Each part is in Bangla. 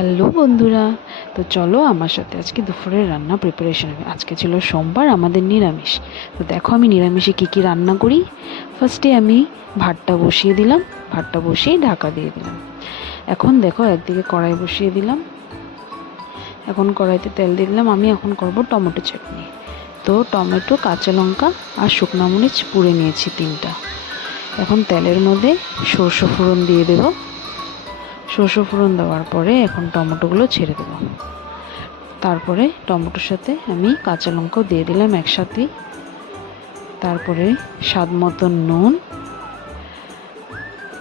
হ্যালো বন্ধুরা, তো চলো আমার সাথে আজকে দুপুরের রান্না প্রিপারেশন হবে। আজকে ছিল সোমবার, আমাদের নিরামিষ। তো দেখো আমি নিরামিষে কী কী রান্না করি। ফার্স্টে আমি ভাতটা বসিয়ে দিলাম, ভাতটা বসিয়ে ঢাকা দিয়ে দিলাম। এখন দেখো একদিকে কড়াই বসিয়ে দিলাম, এখন কড়াইতে তেল দিয়ে দিলাম। আমি এখন করব টমেটো চাটনি। তো টমেটো, কাঁচা লঙ্কা আর শুকনো মরিচ পুড়ে নিয়েছি 3টা। এখন তেলের মধ্যে সরষে ফোড়ন দিয়ে দেবো। সরষে ফোড়ন দেওয়ার পরে এখন টমেটোগুলো ছেড়ে দেবো। তারপরে টমেটোর সাথে আমি কাঁচা লঙ্কাও দিয়ে দিলাম একসাথে। তারপরে স্বাদ মতন নুন,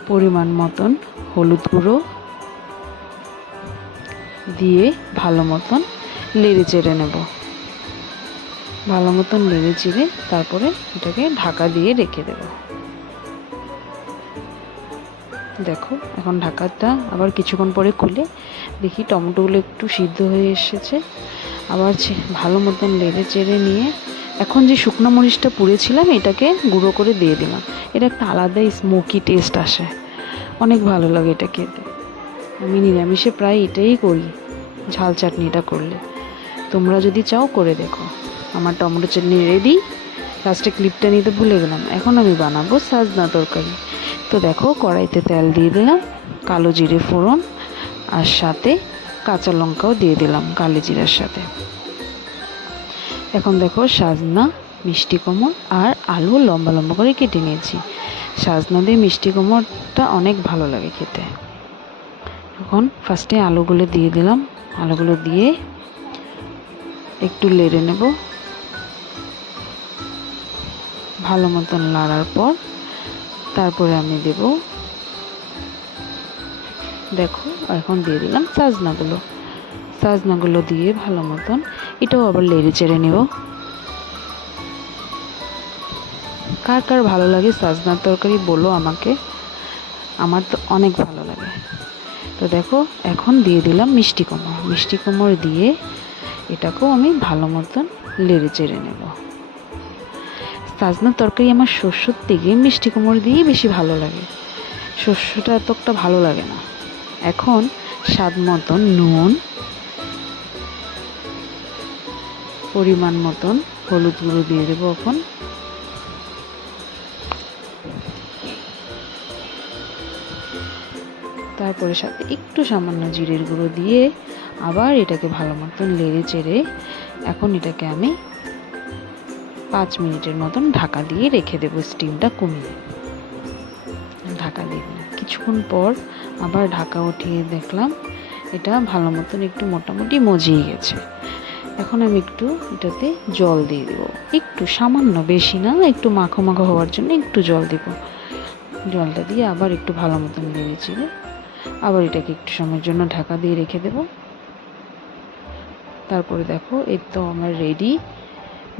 পরিমাণ মতন হলুদ গুঁড়ো দিয়ে ভালো মতন নেড়ে চেড়ে নেব। ভালো মতন নেড়ে চেড়ে তারপরে এটাকে ঢাকা দিয়ে রেখে দেব। দেখো এখন ঢাকাটা আবার কিছুক্ষণ পরে খুলে দেখি টমেটোগুলো একটু সিদ্ধ হয়ে এসেছে। আবার ভালো মতন নেড়ে চেড়ে নিয়ে এখন যে শুকনো মরিচটা পুড়েছিলাম এটাকে গুঁড়ো করে দিয়ে দিলাম। এটা একটা আলাদাই স্মোকি টেস্ট আসে, অনেক ভালো লাগে এটা খেতে। আমি নিরামিষে প্রায় এটাই করি, ঝাল চাটনিটা করলে। তোমরা যদি চাও করে দেখো। আমার টমেটো চাটনি রেডি। লাস্টে ক্লিপটা নিতে ভুলে গেলাম। এখন আমি বানাবো সাজনা তরকারি। তো দেখো কড়াইতে তেল দিয়ে দিলাম, কালো জিরে ফোড়ন আর সাথে কাঁচা লঙ্কাও দিয়ে দিলাম কালো জিরার সাথে। এখন দেখো সাজনা, মিষ্টি কুমড় আর আলু লম্বা লম্বা করে কেটে নিয়েছি। সাজনা দিয়ে মিষ্টি কুমড়টা অনেক ভালো লাগে খেতে। এখন ফার্স্টে আলুগুলো দিয়ে দিলাম। আলুগুলো দিয়ে একটু নেড়ে নেব। ভালো মতন নাড়ার পর তারপরে আমি দেব, দেখো এখন দিয়ে দিলাম সাজনাগুলো দিয়ে ভালো মতন এটাও আবার নেড়ে চেড়ে নেব। কার কার ভালো লাগে সাজনার তরকারি বলো আমাকে, আমার তো অনেক ভালো লাগে। তো দেখো এখন দিয়ে দিলাম মিষ্টি কুমড় দিয়ে এটাকেও আমি ভালো মতন নেড়ে চেড়ে নেব। সাজনার তরকারি আমার শস্যর থেকে মিষ্টি কুমড় দিয়েই বেশি ভালো লাগে, শস্যটা এতটা ভালো লাগে না। এখন স্বাদ মতন নুন, পরিমাণ মতন হলুদ গুঁড়ো দিয়ে দেবো। এখন তারপরে সাথে একটু সামান্য জিরের গুঁড়ো দিয়ে আবার এটাকে ভালো মতন নেড়ে চেড়ে এখন এটাকে আমি 5 মিনিটের মতন ঢাকা দিয়ে রেখে দেবো, স্টিমটা কমিয়ে। ঢাকা দিয়ে দিলাম। কিছুক্ষণ পর আবার ঢাকা উঠিয়ে দেখলাম এটা ভালো মতন একটু মোটামুটি মজিয়ে গেছে। এখন আমি একটু এটাতে জল দিয়ে দেবো, একটু সামান্য, বেশি না, একটু মাখো মাখো হওয়ার জন্য একটু জল দেব। জলটা দিয়ে আবার একটু ভালো মতন নেড়ে চেড়ে আবার এটাকে একটু সময়ের জন্য ঢাকা দিয়ে রেখে দেব। তারপরে দেখো এই তো আমার রেডি,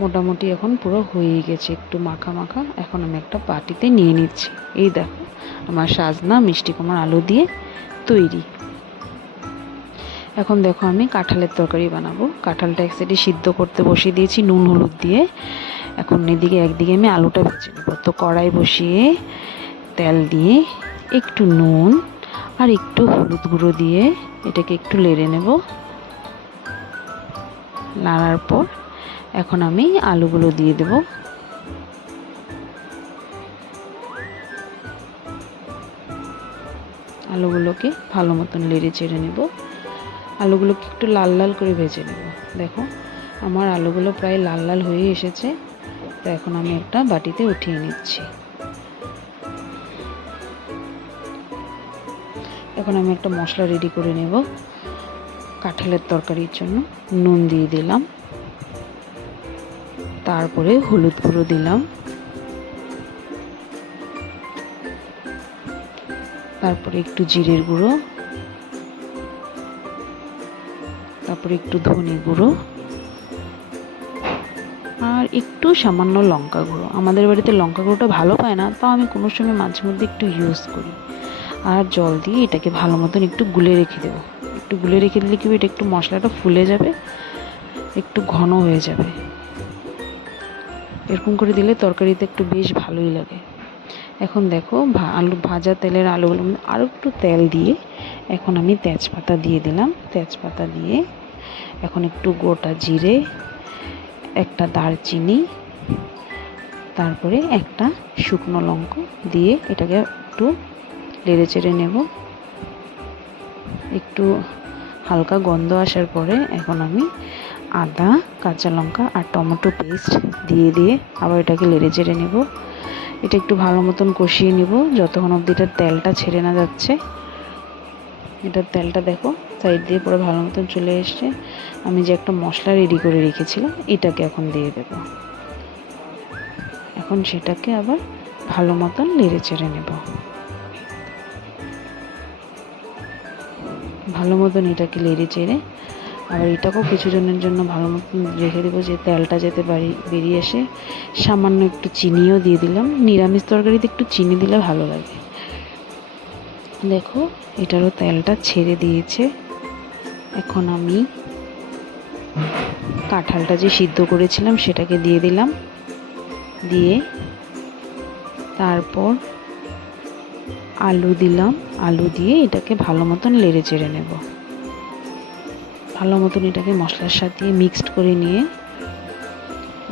মোটামুটি এখন পুরো হয়ে গেছে, একটু মাখা মাখা। এখন আমি একটা বাটিতে নিয়ে নিচ্ছি। এই দেখো আমার সাজনা মিষ্টি কুমড় আলু দিয়ে তৈরি। এখন দেখো আমি কাঁঠালের তরকারি বানাবো। কাঁঠালটা এক সাইডে সিদ্ধ করতে বসিয়ে দিয়েছি নুন হলুদ দিয়ে। এখন একদিকে আমি আলুটা ভেজে নেব। তো কড়াই বসিয়ে তেল দিয়ে একটু নুন আর একটু হলুদ গুঁড়ো দিয়ে এটাকে একটু নেড়ে নেব। নাড়ার পর এখন আমি আলুগুলো দিয়ে দেব। আলুগুলোকে ভালো মতন নেড়ে চেড়ে নেব। আলুগুলোকে একটু লাল লাল করে ভেজে নেব। দেখো আমার আলুগুলো প্রায় লাল লাল হয়ে এসেছে। তো এখন আমি একটা বাটিতে উঠিয়ে নিচ্ছি। এখন আমি একটা মশলা রেডি করে নেব কাঁঠালের তরকারির জন্য। নুন দিয়ে দিলাম, তারপরে হলুদ গুঁড়ো দিলাম, তারপরে একটু জিরের গুঁড়ো, তারপরে একটু ধনে গুঁড়ো আর একটু সামান্য লঙ্কা গুঁড়ো। আমাদের বাড়িতে লঙ্কা গুঁড়োটা ভালো পায় না, তাও আমি কোনো সময় মাঝে মধ্যে একটু ইউজ করি। আর জল দিয়ে এটাকে ভালো মতন একটু গুলে রেখে দেবো। একটু গুলে রেখে দিলে কি এটা একটু মশলাটা ফুলে যাবে, একটু ঘন হয়ে যাবে। এরকম করে দিলে তরকারিতে একটু বেশ ভালোই লাগে। এখন দেখো ভাজা তেলের আলুগুলো আরও একটু তেল দিয়ে এখন আমি তেজপাতা দিয়ে দিলাম। তেজপাতা দিয়ে এখন একটু গোটা জিরে, একটা দারচিনি, তারপরে একটা শুকনো লঙ্কা দিয়ে এটাকে একটু নেড়ে চেড়ে নেব। একটু হালকা গন্ধ আসার পরে এখন আমি আদা, কাঁচা লঙ্কা আর টমেটো পেস্ট দিয়ে আবার এটাকে নেড়ে চেড়ে নেব। এটা একটু ভালো মতন কষিয়ে নেব যতক্ষণ অবধি এটার তেলটা ছেড়ে না যাচ্ছে। এটার তেলটা দেখো সাইড দিয়ে পুরো ভালো মতন চলে এসছে। আমি যে একটা মশলা রেডি করে রেখেছিলাম এটাকে এখন দিয়ে দেব। এখন সেটাকে আবার ভালো মতন নেড়ে চেড়ে নেব। ভালো মতন এটাকে নেড়ে চেড়ে আবার এটাকেও কিছুজনের জন্য ভালো মতন রেখে দেবো যে তেলটা যেতে বেরিয়ে এসে। সামান্য একটু চিনিও দিয়ে দিলাম। নিরামিষ তরকারিতে একটু চিনি দিলে ভালো লাগে। দেখো এটারও তেলটা ছেড়ে দিয়েছে। এখন আমি কাঁঠালটা যে সিদ্ধ করেছিলাম সেটাকে দিয়ে দিলাম। দিয়ে তারপর আলু দিলাম। আলু দিয়ে এটাকে ভালো মতন নেড়ে চেড়ে নেব। ভালো মতন এটাকে মশলার সাথে মিক্সড করে নিয়ে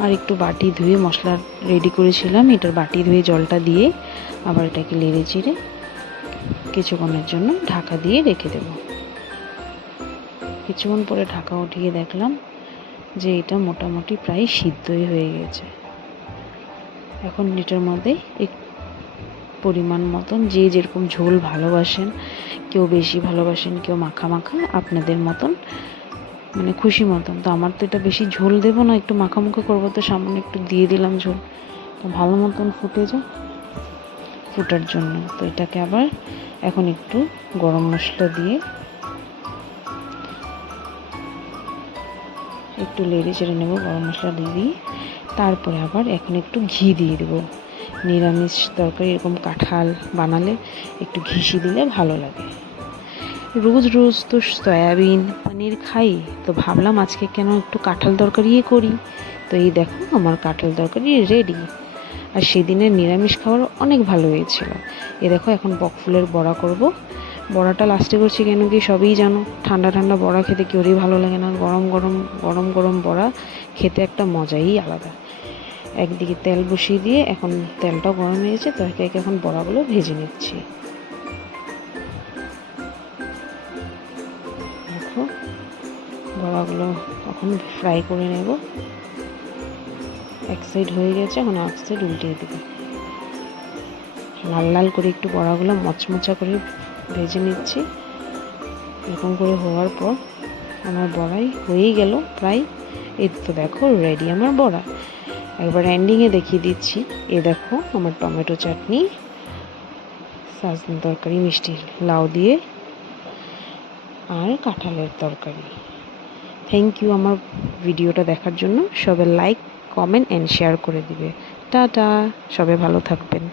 আর একটু বাটি ধুয়ে মশলা রেডি করেছিলাম এটার বাটি ধুয়ে জলটা দিয়ে আবার এটাকে নেড়ে চেড়ে কিছুক্ষণের জন্য ঢাকা দিয়ে রেখে দেব। কিছুক্ষণ পরে ঢাকা উঠিয়ে দেখলাম যে এটা মোটামুটি প্রায় সিদ্ধই হয়ে গেছে। এখন এটার মধ্যে পরিমাণ মতন যে যেরকম ঝোল ভালোবাসেন, কেউ বেশি ভালোবাসেন, কেউ মাখা মাখা, আপনাদের মতন মানে খুশি মতন। তো আমার তো এটা বেশি ঝোল দেবো না, একটু মাখামাখা করবো, তো সামান্য একটু দিয়ে দিলাম ঝোল। তো ভালো মতন ফুটে যায় ফুটার জন্য। তো এটাকে আবার এখন একটু গরম মশলা দিয়ে একটু নেড়ে চেড়ে নেব। গরম মশলা দিয়ে তারপরে আবার এখন একটু ঘি দিয়ে দেবো। নিরামিষ তরকারি এরকম কাঁঠাল বানালে একটু ঘি দিলে ভালো লাগে। রোজ রোজ তো সয়াবিন পনির খাই, তো ভাবলাম আজকে কেন একটু কাঁঠাল তরকারিই করি। তো এই দেখো আমার কাঁঠাল তরকারি রেডি। আর সেদিনের নিরামিষ খাবার অনেক ভালো হয়েছিল। এ দেখো এখন বকফুলের বড়া করব। বড়াটা লাস্টে করছি কেন কি সবই জানো, ঠান্ডা ঠান্ডা বড়া খেতে কেউরই ভালো লাগে না। গরম গরম গরম গরম বড়া খেতে একটা মজাই আলাদা। একদিকে তেল বসিয়ে দিয়ে এখন তেলটাও গরম হয়েছে, তো একে একে এখন বড়াগুলো ভেজে নিচ্ছি। দেখো বড়াগুলো এখন ফ্রাই করে নেব। এক সাইড হয়ে গেছে, এখন এক সাইড উল্টিয়ে দেবো। লাল লাল করে একটু বড়াগুলো মচমচা করে ভেজে নিচ্ছি। এরকম করে হওয়ার পর আমার বড়াই হয়েই গেল প্রায়। এই তো দেখো রেডি আমার বড়া। একবার এন্ডিংয়ে দেখিয়ে দিচ্ছি। এ দেখো আমার টমেটো চাটনি, সয়াবিন তরকারি, মিষ্টি লাউ দিয়ে আর কাঁঠালের তরকারি। থ্যাংক ইউ আমার ভিডিওটা দেখার জন্য। সবাই লাইক, কমেন্ট অ্যান্ড শেয়ার করে দিবে। টাটা, সবাই ভালো থাকবেন।